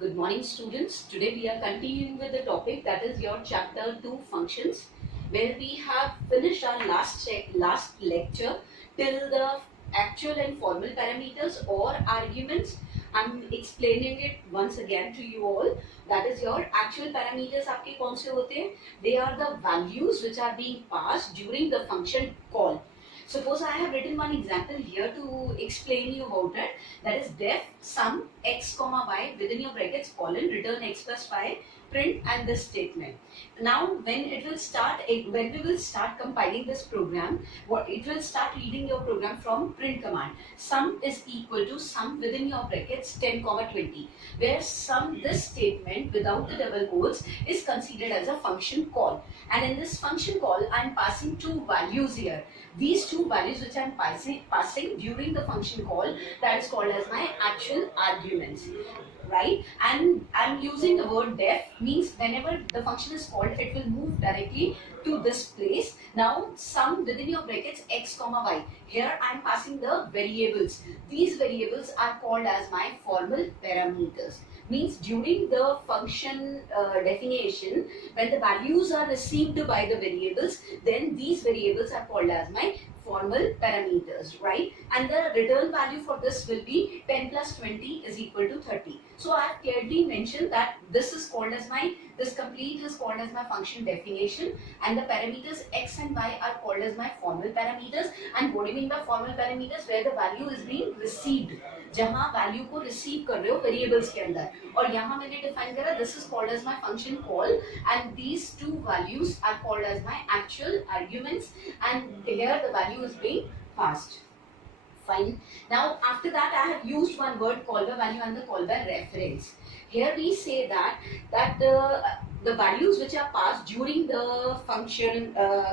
Good morning, students. Today we are continuing with the topic that is your chapter 2 functions, where we have finished our last lecture till the actual and formal parameters or arguments. I'm explaining it once again to you all. That is your actual parameters. आपके कौन से होते हैं? They are the values which are being passed during the function call. Suppose I have written one example here to explain you about it. That is def sum x comma y within your brackets colon return x plus y print and this statement. Now when we will start compiling this program, it will start reading your program from print command. Sum is equal to sum within your brackets 10 comma 20, where sum, this statement without the double quotes, is considered as a function call, and in this function call I am passing two values here. These two values which I am passing during the function call, that is called as my actual arguments, right? And I'm using the word def, means whenever the function is called, it will move directly to this place. Now sum within your brackets x comma y, here I am passing the variables. These variables are called as my formal parameters. Means during the function definition, when the values are received by the variables, then these variables are called as my formal parameters, right? And the return value for this will be 10 plus 20 is equal to 30. So I have clearly mentioned that this complete is called as my function definition, and the parameters x and y are called as my formal parameters. And what do you mean by formal parameters? Where the value is being received, जहाँ value को receive कर रहे हो variables के अंदर, और यहाँ मैंने define करा this is called as my function call, and these two values are called as my actual arguments, and here the value is being passed. Fine. Now after that I have used one word, call by value and the call by reference. Here we say that the values which are passed during the function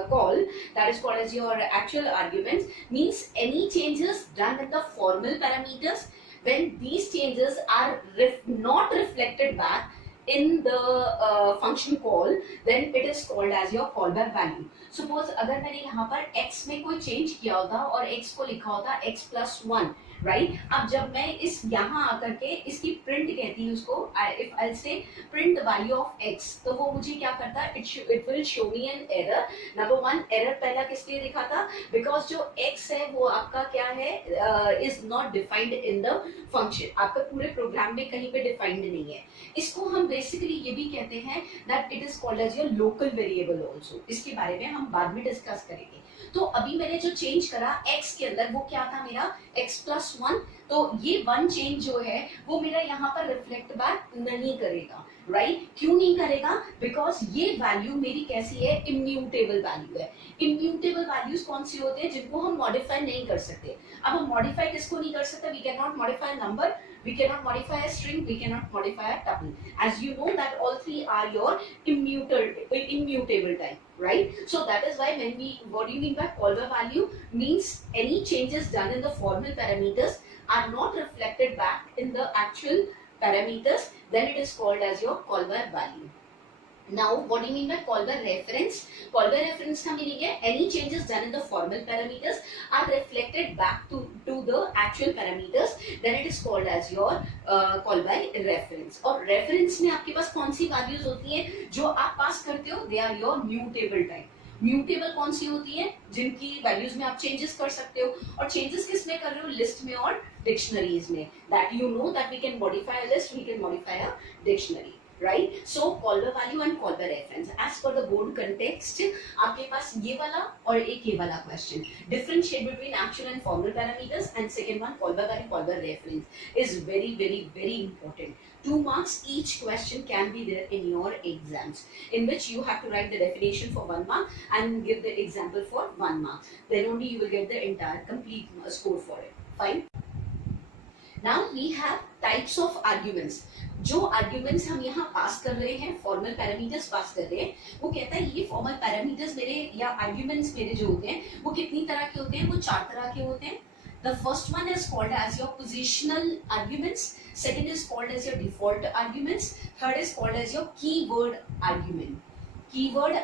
call, that is called as your actual arguments, means any changes done in the formal parameters, when these changes are not reflected back in the function call, then it is called as your call by value. Suppose अगर मैंने यहाँ पर x में कोई change किया होता और x को लिखा होता x plus 1, राइट? अब जब मैं इस यहाँ आकर के इसकी प्रिंट कहती हूँ उसको, इफ आई से print the value of x, तो वो मुझे क्या करता है, it will show me an error. Number one, error पहला किस लिए दिखा था? बिकॉज जो x है वो आपका क्या है, is not defined in the function. आपका पूरे प्रोग्राम में कहीं पे डिफाइंड नहीं है. इसको हम बेसिकली ये भी कहते हैं that it is called as your local variable also. इसके बारे में हम बाद में डिस्कस करेंगे. तो अभी मैंने जो चेंज करा x के अंदर, वो क्या था मेरा x plus 1. तो ये वन चेंज जो है वो मेरा यहाँ पर रिफ्लेक्ट बैक नहीं करेगा, राइट? क्यों नहीं करेगा? बिकॉज ये वैल्यू मेरी कैसी है, इम्यूटेबल वैल्यू है. इम्यूटेबल वैल्यूज कौन सी होते हैं? जिनको हम मॉडिफाई नहीं कर सकते. अब हम मॉडिफाई किसको नहीं कर सकते? We can not modify number, we cannot modify a string, we cannot modify a tuple. As you know that all three are your immutable type, right? So that is why what do you mean by call by value? Means any changes done in the formal parameters are not reflected back in the actual parameters, then it is called as your call by value. Now what do you mean by call by reference? Call by reference का meaning है any changes done in the formal parameters are reflected back to the actual parameters, then it is called as your call by reference. और reference में आपके पास कौन सी values होती हैं जो आप पास करते हो? They are your mutable type. Mutable कौन सी होती है? जिनकी वैल्यूज में आप चेंजेस कर सकते हो. और चेंजेस किस में कर रहे हो? लिस्ट में और डिक्शनरीज में. That you know that we can modify a list, we can modify a dictionary, right? So call by value and call by reference. As per the board context, आपके पास ये वाला और एक ये वाला question. Differentiate between actual and formal parameters, and second one call by value, call by reference is very very very important. 2 marks each question can be there in your exams, in which you have to write the definition for 1 mark and give the example for 1 mark. Then only you will get the entire complete score for it. Fine. Now we have types of arguments. जो arguments हम यहाँ पास कर रहे हैं, formal parameters pass कर रहे हैं, वो कहता है ये फॉर्मल पैरामीटर्स मेरे या आर्ग्यूमेंट्स मेरे जो होते हैं वो कितनी तरह के होते हैं? वो 4 तरह के होते हैं. The first one is called as your positional arguments, second is called as your default arguments, third is called as your keyword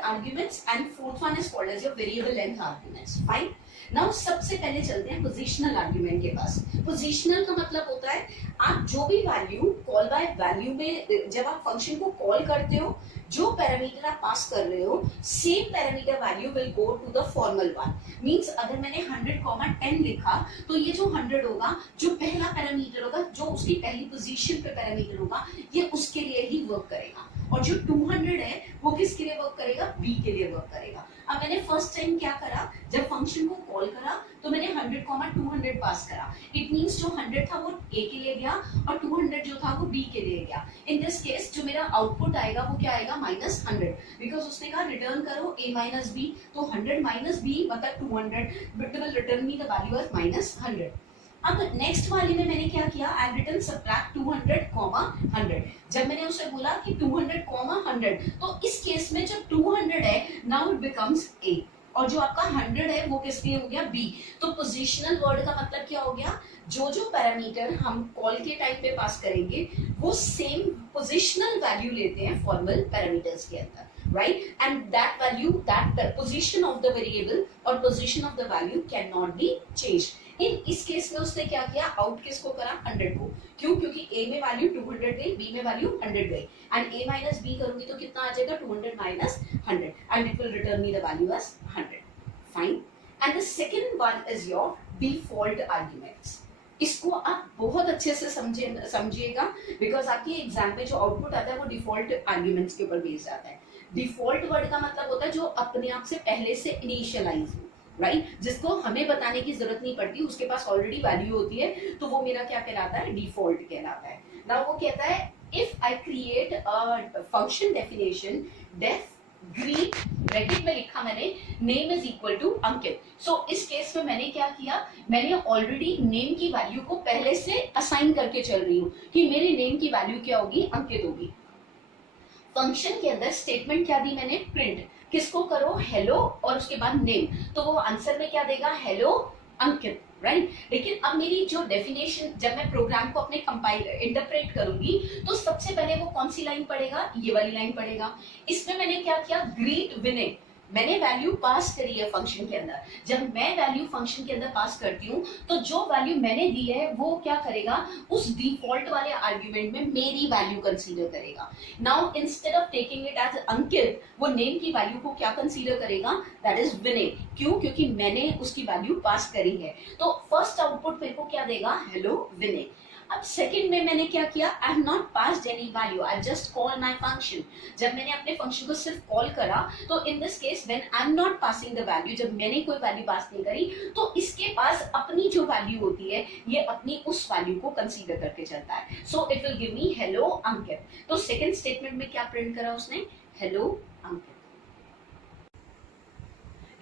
arguments, and fourth one is called as your variable length arguments. Fine. Now सबसे पहले चलते हैं positional argument के पास। Positional का मतलब होता है आप जो भी वैल्यू कॉल बाय वैल्यू में जब आप फंक्शन को कॉल करते हो, जो पैरामीटर आप पास कर रहे हो same parameter value will go to the formal one. Means अगर मैंने 100,10 लिखा तो ये जो 100 होगा, जो पहला पैरामीटर होगा, जो उसकी पहली पोजीशन पे पैरामीटर होगा, ये उसके लिए ही वर्क करेगा। और जो 200 है वो किसके लिए वर्क करेगा? बी के लिए वर्क करेगा। अब मैंने फर्स्ट टाइम क्या करा, जब फंक्शन को कॉल करा तो मैंने 100,200 पास करा। इट मींस जो 100 था वो ए के लिए गया और 200 जो था वो बी के लिए गया। इन दिस केस जो मेरा आउटपुट आएगा वो क्या आएगा? -100, बिकॉज उसने कहा रिटर्न करो a माइनस बी, तो 100 माइनस बी मतलब 200, but will return me the value of -100। अब नेक्स्ट वाले में मैंने क्या किया, आई रिटर्न सबट्रैक्ट 200, 100। जब मैंने उसे बोला कि 200, 100, तो इस केस में जब 200 है नाउ इट बिकम्स a, और जो आपका 100 है वो किस लिए हो गया? b। तो पोजिशनल वर्ड का मतलब क्या हो गया? जो जो पैरामीटर हम कॉल के टाइम पे पास करेंगे वो सेम पोजिशनल वैल्यू लेते हैं फॉर्मल पैरामीटर्स के अंदर, right? And that value, that the position of the variable or position of the value cannot be changed. इस केस में उसने क्या किया? आउट किसको करा? 100 को। क्यों? क्योंकि a में वैल्यू 200 गई, b में वैल्यू 100 गई, एंड a माइनस b करूंगी तो कितना आ जाएगा? 200 minus 100, and it will return me the value as 100। Fine. And the second one is your default arguments. इसको आप बहुत अच्छे से समझिएगा, बिकॉज आपके एग्जाम में जो आउटपुट आता है वो डिफॉल्ट आर्ग्यूमेंट्स के ऊपर बेस्ड आता है। डिफॉल्ट वर्ड का मतलब होता है जो अपने आप से पहले से इनिशियलाइज हो, राइट? जिसको हमें बताने की जरूरत नहीं पड़ती, उसके पास ऑलरेडी वैल्यू होती है, तो वो मेरा क्या कहलाता है? डिफॉल्ट कहलाता है। नाउ वो कहता है if I create a function definition def greet, bracket में लिखा मैंने name is equal to Ankit. So इस केस में मैंने क्या किया, मैंने ऑलरेडी नेम की वैल्यू को पहले से असाइन करके चल रही हूँ कि मेरे नेम की वैल्यू क्या होगी? अंकित होगी। फंक्शन के अंदर स्टेटमेंट क्या दी मैंने? प्रिंट किसको करो? हेलो और उसके बाद नेम, तो वो आंसर में क्या देगा? हेलो अंकित, राइट? लेकिन अब मेरी जो डेफिनेशन, जब मैं प्रोग्राम को अपने कंपाइल इंटरप्रेट करूंगी तो सबसे पहले वो कौन सी लाइन पड़ेगा? ये वाली लाइन पड़ेगा। इसमें मैंने क्या किया? ग्रीट विनय, मैंने वैल्यू पास करी है फंक्शन के अंदर। जब मैं वैल्यू फंक्शन के अंदर पास करती हूँ तो जो वैल्यू मैंने दी है वो क्या करेगा? उस डिफॉल्ट वाले आर्ग्यूमेंट में मेरी वैल्यू कंसीडर करेगा। Now instead of taking it as Ankit, वो नेम की वैल्यू को क्या कंसीडर करेगा? That is Vinay. क्यों? क्योंकि मैंने उसकी वैल्यू पास करी है। तो फर्स्ट आउटपुट मेरे को क्या देगा? हेलो विनय। अब सेकंड में मैंने क्या किया? I have not passed any value, I just call my function. जब मैंने अपने फंक्शन को सिर्फ कॉल करा तो in this case when I am not passing the value, जब मैंने कोई वैल्यू पास नहीं करी तो इसके पास अपनी जो वैल्यू होती है ये अपनी उस वैल्यू को कंसीडर करके चलता है। So it will give me hello Ankit. तो सेकंड स्टेटमेंट में क्या प्रिंट करा उसने? Hello Ankit.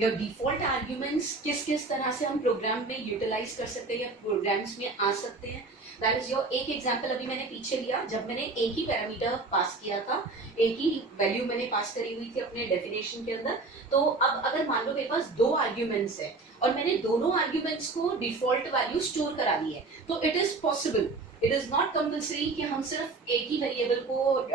Your default arguments किस किस तरह से हम प्रोग्राम में यूटिलाइज कर सकते हैं या प्रोग्राम्स में आ सकते हैं, दैट इज योर। एक एग्जांपल अभी मैंने पीछे लिया, जब मैंने एक ही पैरामीटर पास किया था, एक ही वैल्यू मैंने पास करी हुई थी अपने डेफिनेशन के अंदर। तो अब अगर मान लो मेरे पास दो आर्ग्यूमेंट्स है और मैंने दोनों आर्ग्यूमेंट्स को डिफॉल्ट वैल्यू स्टोर करा ली है, तो it is possible, it is not compulsory कि हम सिर्फ एक ही वेरिएबल को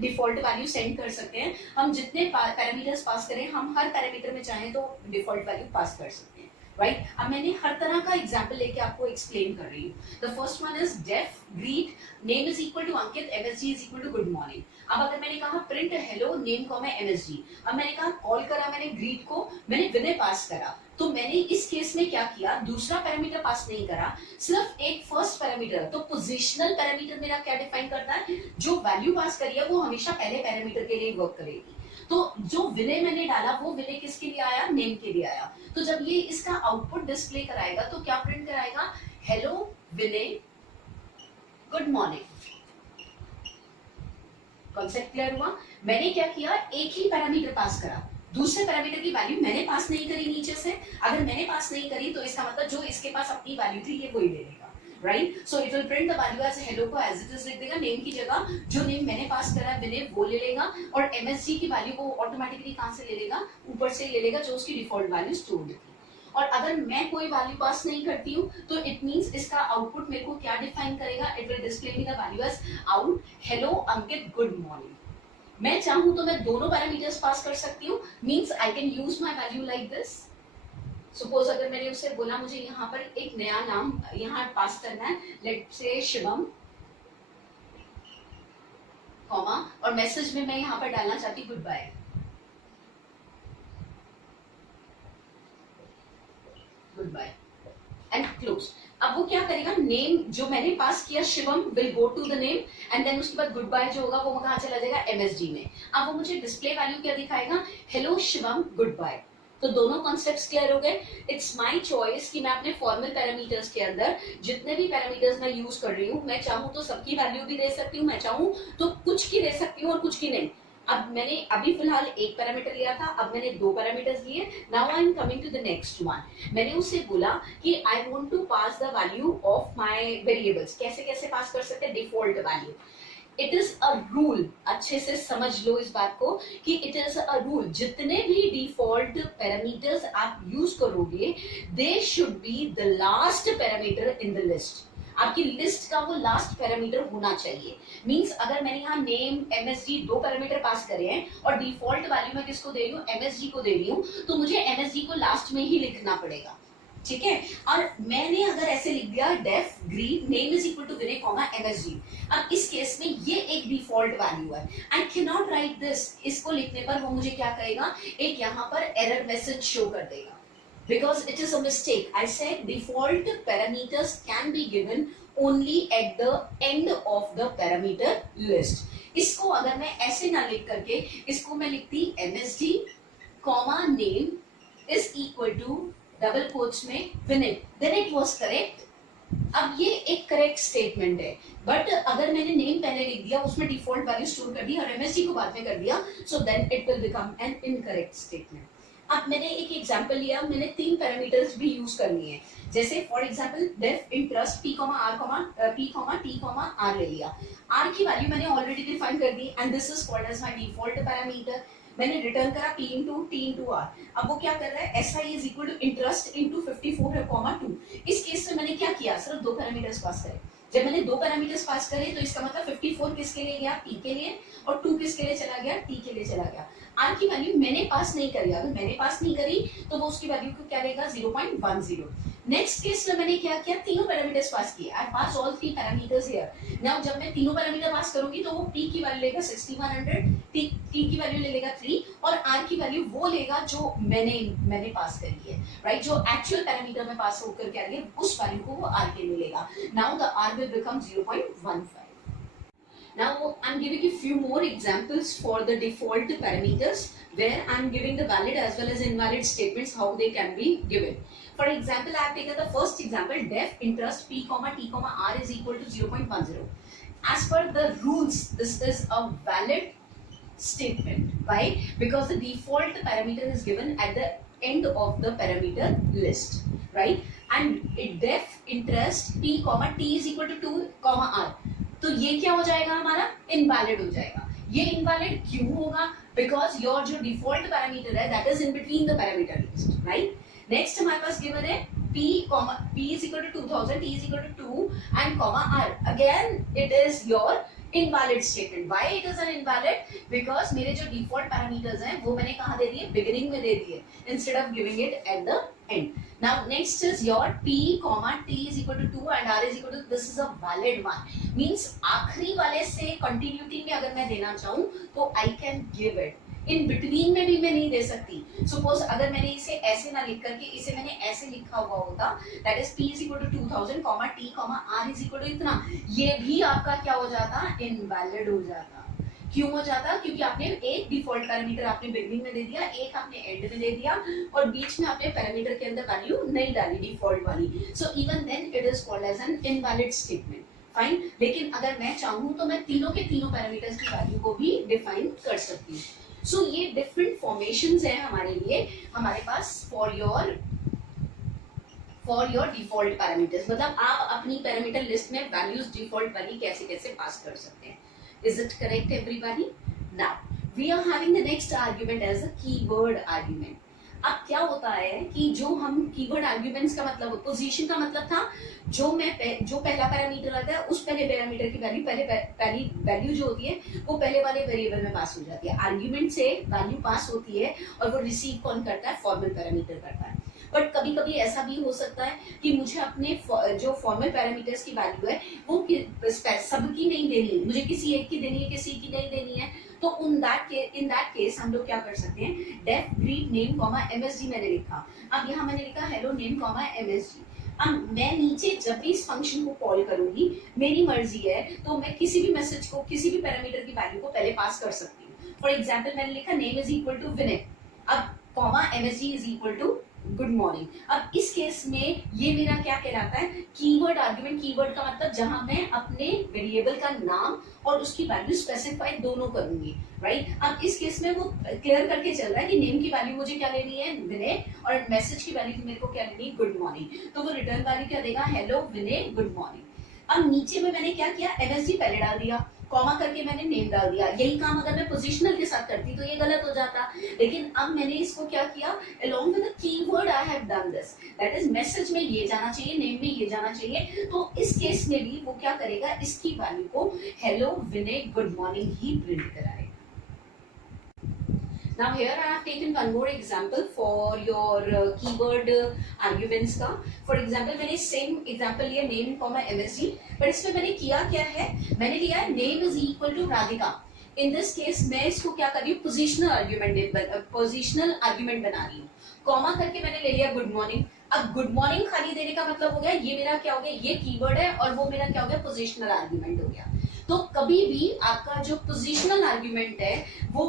डिफॉल्ट वैल्यू सेंड कर सकते हैं। हम जितने पैरामीटर्स पास करें, हम हर पैरामीटर में चाहें तो डिफॉल्ट वैल्यू पास कर सकते हैं, राइट? अब मैंने हर तरह का एग्जांपल लेके आपको एक्सप्लेन कर रही हूँ। The first one is def greet name is equal to Ankit, MSG is equal to good morning. अब अगर मैंने कहा print hello name comma MSG, अब मैंने कहा कॉल करा मैंने ग्रीट को, मैंने विनय पास करा, तो मैंने इस केस में क्या किया? दूसरा पैरामीटर पास नहीं करा, सिर्फ एक फर्स्ट पैरामीटर। तो पोजिशनल पैरामीटर मेरा क्या डिफाइन करता है? जो वैल्यू पास करी है वो हमेशा पहले पैरामीटर के लिए वर्क करेगी। तो जो विनय मैंने डाला वो विनय किसके लिए आया? नेम के लिए आया। तो जब ये इसका आउटपुट डिस्प्ले कराएगा तो क्या प्रिंट कराएगा? हेलो विनय गुड मॉर्निंग। कॉन्सेप्ट क्लियर हुआ? मैंने क्या किया? एक ही पैरामीटर पास करा, दूसरे पैरामीटर की वैल्यू मैंने पास नहीं करी नीचे से। अगर मैंने पास नहीं करी तो इसका मतलब जो इसके पास अपनी वैल्यू थी ये वही ले लेगा, right? So it will print the value as hello को एज इट इज लिख देगा, नेम की जगह जो नेम मैंने पास करा विनय वो ले लेगा, और एमएसजी की वैल्यू को ऑटोमेटिकली कहां से ले लेगा? ऊपर से ले लेगा जो उसकी डिफॉल्ट वैल्यू स्टोर्ड थी। और अगर मैं कोई वैल्यू पास नहीं करती हूँ तो इट मींस इसका आउटपुट मेरे को क्या डिफाइन करेगा? It will display me the value as out hello Ankit good morning. मैं चाहूं तो मैं दोनों पैरामीटर्स पास कर सकती हूँ, means I can use my value like this, suppose अगर मैंने उससे बोला मुझे यहाँ पर एक नया नाम यहाँ पास करना है, लेट्स से शिवम, कॉमा, और मैसेज में मैं यहाँ पर डालना चाहती good bye, good bye and close. अब वो क्या करेगा, नेम जो मैंने पास किया Shivam will go to the name and then उसके बाद गुड बाय जो होगा वो कहाँ चला जाएगा, एमएसजी में। अब वो मुझे डिस्प्ले वैल्यू क्या दिखाएगा, हेलो शिवम गुड बाय। तो दोनों कॉन्सेप्ट्स क्लियर हो गए। इट्स माय चॉइस कि मैं अपने फॉर्मल पैरामीटर्स के अंदर जितने भी पैरामीटर्स मैं यूज कर रही हूँ, मैं चाहूँ तो सबकी वैल्यू भी दे सकती हूँ, मैं चाहूँ तो कुछ की दे सकती हूँ और कुछ की नहीं। अब मैंने अभी फिलहाल एक पैरामीटर लिया था, अब मैंने दो पैरामीटर्स लिए। Now I am coming to the next one. मैंने उससे बोला कि I want to pass the value of my variables. कैसे कैसे पास कर सकते हैं, default value. It is a rule, अच्छे से समझ लो इस बात को कि इट इज अ रूल, जितने भी डिफॉल्ट पैरामीटर्स आप यूज करोगे they should be the last parameter in the list. आपकी लिस्ट का वो लास्ट पैरामीटर होना चाहिए। मींस अगर मैंने यहाँ नेम एमएसजी दो पैरामीटर पास करे हैं और डिफॉल्ट वैल्यू मैं किसको दे रही हूँ, एमएसजी को दे रही हूँ, तो मुझे एमएसजी को लास्ट में ही लिखना पड़ेगा, ठीक है। और मैंने अगर ऐसे लिख दिया def green name is equal to Vinay comma MSG, अब इस केस में ये एक डिफॉल्ट वैल्यू है, I can not write this. इसको लिखने पर वो मुझे क्या करेगा, एक यहाँ पर एरर मैसेज शो कर देगा because it is a mistake. I said default parameters can be given only at the end of the parameter list. इसको अगर मैं ऐसे ना लिख करके इसको मैं लिखती msd comma name is equal to double quotes में विनय, then it was correct. अब ये एक करेक्ट स्टेटमेंट है, बट अगर मैंने नेम पहले लिख दिया उसमें डिफॉल्ट वैल्यू स्टोर कर दी और एमएसजी को बाद में कर दिया, so then it will become an incorrect statement. अब मैंने एक एग्जांपल लिया, मैंने तीन पैरामीटर्स भी यूज करनी है, जैसे for example def interest p t r ले लिया। r की वैल्यू मैंने ऑलरेडी डिफाइन कर दी and this is called as my default parameter. मैंने रिटर्न करा p into t into r। अब वो क्या कर रहा है, S I is equal to interest into 54.2। इस केस में मैंने क्या किया, सिर्फ दो पैरामीटर्स पास करे। जब मैंने दो पैरामीटर्स पास करे तो इसका मतलब 54 किसके लिए गया, p के लिए, और 2 किसके लिए चला गया, t के लिए चला गया। r की वैल्यू मैंने पास नहीं करी, अगर मैंने पास नहीं करी तो वो उसकी वैल्यू को क्या देगा, 0.10। नेक्स्ट केस में मैंने क्या किया, तीनों पैरामीटर्स पास किए, I pass all three parameters here. Now जब मैं तीनों पैरामीटर पास करूंगी तो वो p की वैल्यू लेगा 6100, t की वैल्यू ले लेगा 3 और r की वैल्यू वो लेगा जो मैंने पास करी है, राइट। जो एक्चुअल पैरामीटर में पास होकर क्या है उस वैल्यू को वो r के मिलेगा। Now the r will become 0.15. Now I'm giving you few more examples for the default parameters where I'm giving the valid as well as invalid statements how they can be given. For example, I have taken the first example, def interest p comma t comma r is equal to 0.10. As per the rules, this is a valid statement. Why? Because the default parameter is given at the end of the parameter list, right? And def interest p comma t is equal to 2 comma r. तो ये क्या हो जाएगा, हमारा invalid हो जाएगा। ये invalid क्यों होगा, बिकॉज योर जो डिफॉल्ट पैरामीटर है that is in between the parameter list, right. Next हमारे पास गिवन है p is equal to 2000, t is equal to 2 and comma r. Again it is your invalid statement. Why it is an invalid? Because मेरे जो default parameters हैं वो मैंने कहाँ दे दिए, beginning में दे दिए instead of giving it at the end. Now next is your p comma t is equal to 2 and r is equal to, this is a valid one. Means आखिरी वाले से continuity में अगर मैं देना चाहूँ तो I can give it. In between में भी मैं नहीं दे सकती। सपोज अगर मैंने इसे ऐसे ना लिख करके इसे मैंने ऐसे लिखा हुआ होता, that is p is equal to 2000 comma t comma r is equal to इतना, ये भी आपका क्या हो जाता, इनवैलिड हो जाता। क्यों हो जाता, क्योंकि आपने एक डिफॉल्ट पैरामीटर आपने बिगनिंग में दे दिया, एक आपने एंड में दे दिया और बीच में आपने पैरामीटर के अंदर वैल्यू नहीं डाली डिफॉल्ट वाली। So even then it is called as an invalid statement, fine. लेकिन अगर मैं चाहूँ तो मैं तीनों के तीनों पैरामीटर्स की वैल्यू को भी डिफाइन कर सकती हूँ। सो ये डिफरेंट फॉर्मेशंस हैं हमारे लिए, हमारे पास फॉर योर डिफॉल्ट पैरामीटर्स। मतलब आप अपनी पैरामीटर लिस्ट में वैल्यूज डिफॉल्ट वाली कैसे कैसे पास कर सकते हैं। Is it correct everybody? Now we are having the next argument as a keyword argument. अब क्या होता है कि जो हम कीवर्ड आर्ग्यूमेंट्स का मतलब, पोजीशन का मतलब था जो पहला पैरामीटर आता है उस पहले पैरामीटर की वैल्यू पहली वैल्यू जो होती है वो पहले वाले वेरिएबल में पास हो जाती है। आर्ग्यूमेंट से वैल्यू पास होती है और वो रिसीव कौन करता है, फॉर्मल पैरामीटर करता है। बट कभी कभी ऐसा भी हो सकता है कि मुझे अपने जो फॉर्मल पैरामीटर्स की वैल्यू है वो सबकी नहीं देनी, मुझे किसी एक की देनी है, किसी की नहीं देनी है। तो इन दैट केस हम लोग क्या कर सकते हैं, def greet name comma MSG मैंने लिखा। अब यहाँ मैंने लिखा हेलो नेम कॉमा एमएसजी। अब मैं नीचे जब भी इस फंक्शन को कॉल करूंगी, मेरी मर्जी है तो मैं किसी भी मैसेज को, किसी भी पैरामीटर की वैल्यू को पहले पास कर सकती हूँ। फॉर एग्जाम्पल मैंने लिखा name is equal to Vinay, अब comma MSG is equal to good morning. अब इस केस में ये मेरा क्या कहलाता है, कीवर्ड आर्गुमेंट। कीवर्ड का मतलब जहां मैं अपने वेरिएबल का नाम और उसकी वैल्यू स्पेसिफाई दोनों करूंगी, राइट। अब इस केस में वो क्लियर करके चल रहा है कि नेम की वैल्यू मुझे क्या लेनी है, विनय, और मैसेज की वैल्यू मेरे को क्या लेनी है, गुड मॉर्निंग। तो वो रिटर्न वैल्यू क्या देगा, हेलो विनय गुड मॉर्निंग। अब नीचे में मैंने क्या किया, एमएसजी पहले डाल दिया, कॉमा करके मैंने नेम डाल दिया। यही काम अगर मैं पोजिशनल के साथ करती तो ये गलत हो जाता, लेकिन अब मैंने इसको क्या किया, along with the keyword I have done this, that is message में ये जाना चाहिए, नेम में ये जाना चाहिए। तो इस केस में भी वो क्या करेगा, इसकी वैल्यू को हेलो विनय गुड मॉर्निंग ही प्रिंट कराएगा। Now here I have taken one more example for your keyword arguments का। For example मैंने same example लिया name comma MSG, पर इसमें मैंने किया क्या है, मैंने लिया है name is equal to Radhika. In this case मैं इसको क्या कर रही हूँ, positional argument बना रही हूँ। कॉमा करके मैंने ले लिया गुड मॉर्निंग। अब गुड मॉर्निंग खाली देने का मतलब हो गया, ये मेरा क्या हो गया, ये कीवर्ड है और वो मेरा क्या हो गया, पोजिशनल आर्ग्यूमेंट हो गया। तो कभी भी आपका जो पोजिशनल आर्ग्यूमेंट है वो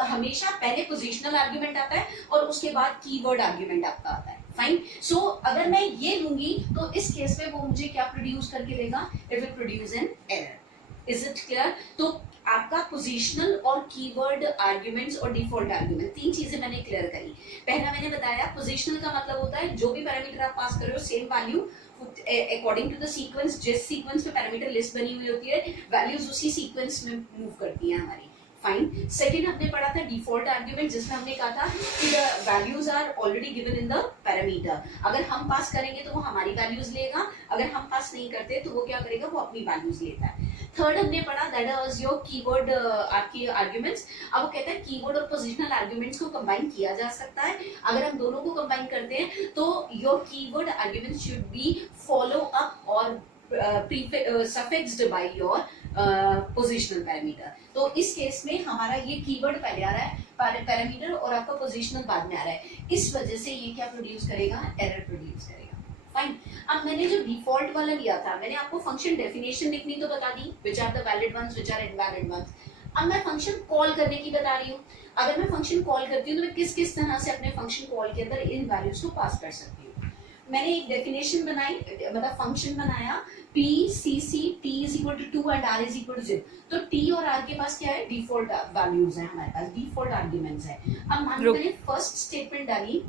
हमेशा पहले पोजिशनल आर्ग्यूमेंट आता है और उसके बाद कीवर्ड आर्ग्यूमेंट आपका आता है। फाइन। सो अगर मैं ये लूंगी तो इस केस में वो मुझे क्या प्रोड्यूस करके देगा, it will produce an error. Is it clear? तो आपका पोजिशनल और कीवर्ड आर्ग्यूमेंट्स और डिफॉल्ट आर्ग्यूमेंट, तीन चीजें मैंने क्लियर करी। पहला मैंने बताया पोजिशनल का मतलब होता है जो भी पैरामीटर आप पास कर रहे हो same value according to the sequence, जिस सीक्वेंस में पैरामीटर लिस्ट बनी हुई होती है वैल्यूज उसी सीक्वेंस में मूव करती हैं हमारी। फाइन। सेकेंड हमने पढ़ा था डिफॉल्ट आर्ग्यूमेंट, जिसमें हमने कहा था कि the values are already given in the parameter, अगर हम पास करेंगे तो वो हमारी वैल्यूज लेगा, अगर हम पास नहीं करते तो वो क्या करेगा, वो अपनी वैल्यूज लेता है। थर्ड हमने पढ़ा दैट वाज योर कीवर्ड आपकी आर्ग्यूमेंट्स। अब वो कहता है कीवर्ड और पोजिशनल आर्ग्यूमेंट्स को कंबाइन किया जा सकता है। अगर हम दोनों को कंबाइन करते हैं तो your keyword argument should be follow up और suffixed by your positional parameter। तो इस केस में हमारा ये कीवर्ड पहले आ रहा है पैरामीटर और आपका पोजिशनल बाद में आ रहा है, इस वजह से ये क्या प्रोड्यूस करेगा, एरर प्रोड्यूस करेगा। फाइन। अब मैंने जो डिफॉल्ट वाला लिया था, मैंने आपको फंक्शन डेफिनेशन लिखनी तो बता दी, which are the valid ones, which are invalid ones. अब मैं फंक्शन कॉल करने की बता रही हूँ। अगर मैं फंक्शन कॉल करती हूँ तो मैं किस किस तरह से अपने फंक्शन कॉल के अंदर इन वैल्यूज को पास कर सकती हूँ। मैंने एक डेफिनेशन बनाई, मतलब फंक्शन बनाया p c c t is equal to 2 and r is equal to 0। तो t और r के पास क्या है, डिफॉल्ट वैल्यूज है, हमारे पास डिफॉल्ट आर्ग्यूमेंट्स है। अब मान लो मैंने फर्स्ट स्टेटमेंट डाली।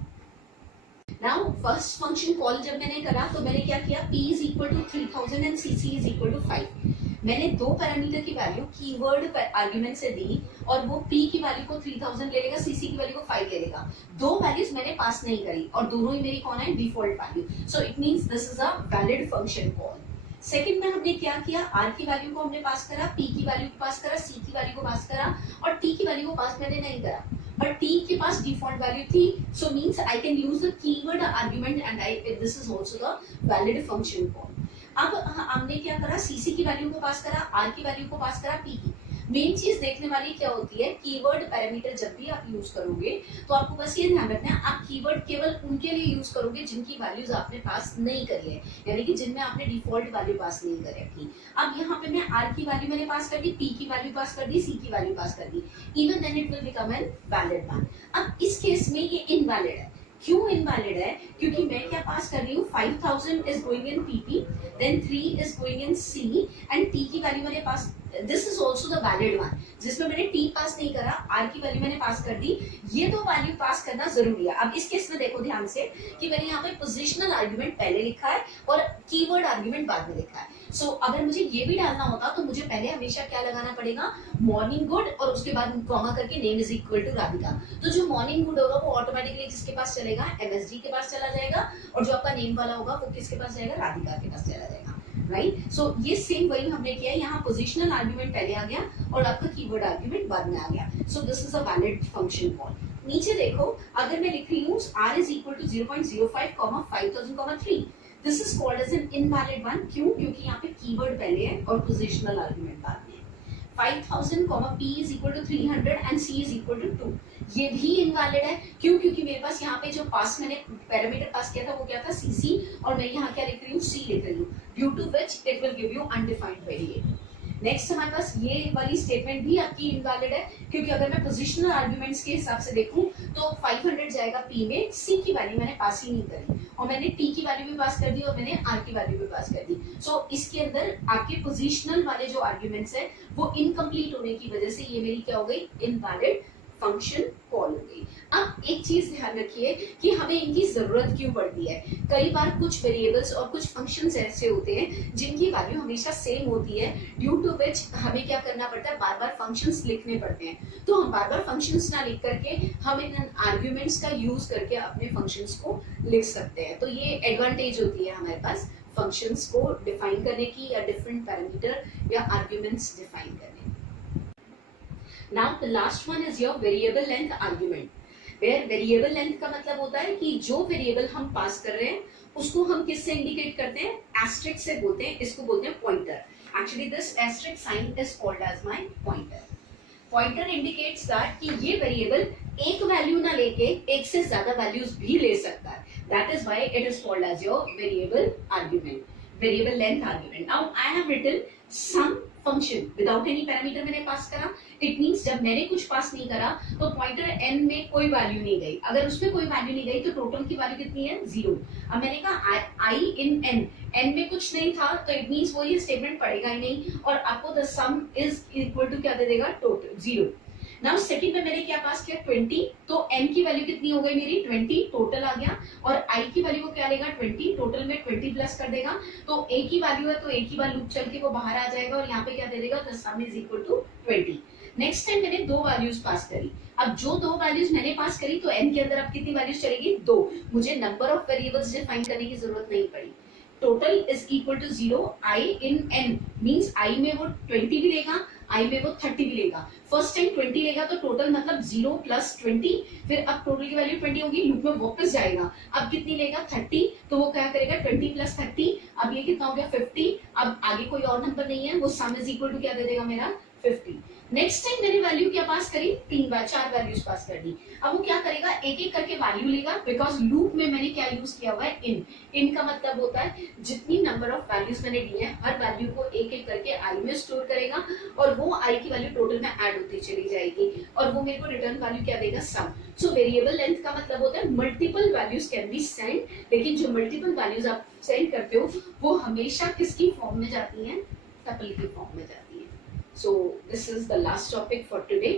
नाउ फर्स्ट फंक्शन कॉल जब मैंने करा तो मैंने क्या किया, p is equal to 3000 and cc is equal to 5। मैंने दो पैरामीटर की वैल्यू कीवर्ड आर्ग्यूमेंट से दी और वो p की वैल्यू को 3000 ले लेगा, cc की वैल्यू को 5 ले लेगा। दो वैल्यूज मैंने पास नहीं करी और दोनों ही मेरी कौन है, default value. So it means this is a valid function call. Second में हमने क्या किया, r की वैल्यू को हमने पास करा, p की वैल्यू को पास करा, c की वैल्यू को पास करा और t की वैल्यू को पास मैंने नहीं करा, but t के पास डिफॉल्ट वैल्यू थी। so means I can use the keyword argument and this is also the valid function call। अब हमने क्या करा, cc की वैल्यू को पास करा, r की वैल्यू को पास करा, p की। मेन चीज देखने वाली क्या होती है, कीवर्ड पैरामीटर जब भी आप यूज करोगे तो आपको बस ये ध्यान रखना है, आप कीवर्ड केवल उनके लिए यूज करोगे जिनकी वैल्यूज आपने पास नहीं करी है, यानी कि जिनमें आपने डिफॉल्ट वैल्यू पास नहीं करी थी। अब यहाँ पे मैं r की वैल्यू मैंने पास कर दी, p की वैल्यू पास कर दी, c की वैल्यू पास कर दी, even then it will become an valid one. अब इस केस में ये इनवैलिड है। क्यों इनवैलिड है, क्योंकि मैं क्या पास कर रही हूँ, 5000 is going in pp, then 3 is going in c and t की वैल्यू मैंने pass, this is also the valid one, जिसमें मैंने t पास नहीं करा, r की वैल्यू मैंने पास कर दी। ये दो वैल्यू पास करना जरूरी है। अब इस केस में देखो ध्यान से कि मैंने यहाँ पे पोजिशनल आर्ग्यूमेंट पहले लिखा है और कीवर्ड आर्ग्यूमेंट बाद में लिखा है। सो अगर मुझे ये भी डालना होता तो मुझे पहले हमेशा क्या लगाना पड़ेगा, मॉर्निंग गुड और उसके बाद कॉमा करके name is equal to Radhika. तो जो मॉर्निंग गुड होगा वो ऑटोमेटिकली किसके पास चलेगा, एमएसजी के पास चला जाएगा, और जो आपका नेम वाला होगा वो किसके पास जाएगा, राधिका के पास चला जाएगा। राइट। सो ये सेम वही हमने किया, यहाँ पोजिशनल आर्ग्यूमेंट पहले आ गया और आपका कीवर्ड आर्ग्यूमेंट बाद में आ गया। So this is a valid function call. नीचे देखो, अगर मैं लिख रही हूँ r is equal to 0.05, 5000, 3, this is called as an invalid one. क्यों? क्योंकि यहाँ पे कीवर्ड पहले है और पोजिशनल आर्गुमेंट बाद में। 5000, p is equal to 300 and c is equal to 2, ये भी इनवैलिड है। क्यों? क्योंकि मेरे पास यहाँ पे जो पास मैंने पैरामीटर पास किया था वो क्या था, cc, और मैं यहाँ क्या लिख रही हूँ, c लिख रही हूँ, due to which it will give you undefined variable. Next हमारे पास ये वाली स्टेटमेंट भी आपकी इनवैलिड है, क्योंकि अगर मैं पोजिशनल आर्गुमेंट्स के हिसाब से देखूं तो 500 जाएगा p में, c की वैल्यू मैंने पास ही नहीं करी, और मैंने t की वैल्यू भी पास कर दी और मैंने r की वैल्यू भी पास कर दी। सो इसके अंदर आपके पोजिशनल वाले जो आर्गुमेंट्स है वो इनकम्प्लीट होने की वजह से ये मेरी क्या हो गई, इनवैलिड फंक्शन कॉल हो गई। अब एक चीज ध्यान रखिए कि हमें इनकी जरूरत क्यों पड़ती है। कई बार कुछ वेरिएबल्स और कुछ फंक्शंस ऐसे होते हैं जिनकी वैल्यू हमेशा सेम होती है, ड्यू टू विच हमें क्या करना पड़ता है, बार बार फंक्शंस लिखने पड़ते हैं। तो हम बार बार फंक्शंस ना लिख करके हम इन आर्ग्यूमेंट्स का यूज करके अपने फंक्शंस को लिख सकते हैं। तो ये एडवांटेज होती है हमारे पास फंक्शंस को डिफाइन करने की या डिफरेंट पैरामीटर या आर्ग्यूमेंट्स डिफाइन करने की। Now the last one is your variable length argument, where variable length का मतलब होता है कि जो वेरिएबल हम पास कर रहे हैं उसको हम किससे इंडिकेट करते हैं, एस्ट्रिक से बोलते हैं, इसको बोलते हैं pointer. Actually this asterisk sign is called as my pointer. Pointer indicates that कि ये वेरिएबल एक वैल्यू ना लेके एक से ज्यादा वैल्यूज भी ले सकता है, that is why it is called as your variable argument, variable length argument. Now I have written some function without any parameter मैंने पास करा, इट मींस जब मैंने कुछ पास नहीं करा तो पॉइंटर n में कोई वैल्यू नहीं गई, अगर उसमें कोई वैल्यू नहीं गई तो टोटल की वैल्यू कितनी है, 0। अब मैंने कहा i in n में कुछ नहीं था तो इट मींस वो ये स्टेटमेंट पढ़ेगा ही नहीं, और आपको the sum is equal to क्या दे देगा, टोटल 0। नाउ सेकंड में मैंने क्या पास किया, 20, तो n की वैल्यू कितनी हो गई मेरी, 20, टोटल आ गया, और i की वैल्यू को क्या लेगा, 20, टोटल में 20 प्लस कर देगा, तो a की वैल्यू है तो एक ही बार लूप चल के वो बाहर आ जाएगा और यहाँ पे क्या दे देगा, the sum is equal to 20। Next time मैंने दो वैल्यूज पास करी, अब जो दो वैल्यूज मैंने पास करी तो n के अंदर अब कितनी वैल्यूज चलेगी, 2, मुझे नंबर ऑफ वेरिएबल्स डिफाइन करने की जरूरत नहीं पड़ी। Total is equal to 0, i in n means i में वो 20 भी लेगा, i में वो 30 भी लेगा। फर्स्ट टाइम 20 लेगा तो टोटल मतलब 0 प्लस 20, फिर अब टोटल की वैल्यू 20 होगी, लूप में वापस जाएगा, अब कितनी लेगा, 30, तो वो क्या करेगा, 20 प्लस 30, अब ये कितना हो गया, 50, अब आगे कोई और नंबर नहीं है, वो सम इज इक्वल टू क्या दे देगा मेरा, 50। नेक्स्ट टाइम मैंने वैल्यू क्या पास करी, 4 वैल्यूज पास कर दी। अब वो क्या करेगा, एक एक करके वैल्यू लेगा, बिकॉज लूप में मैंने क्या यूज किया हुआ है, इन का मतलब होता है जितनी नंबर ऑफ वैल्यूज मैंने दी है हर वैल्यू को एक एक करके आई में स्टोर करेगा, और वो आई की वैल्यू टोटल में ऐड होती चली जाएगी, और वो मेरे को रिटर्न वैल्यू क्या देगा, सम। सो वेरिएबल लेंथ का मतलब होता है multiple values can be send, लेकिन जो मल्टीपल वैल्यूज आप सेंड करते हो वो हमेशा किसकी फॉर्म में जाती है, टपल की फॉर्म में जाती है। So this is the last topic for today.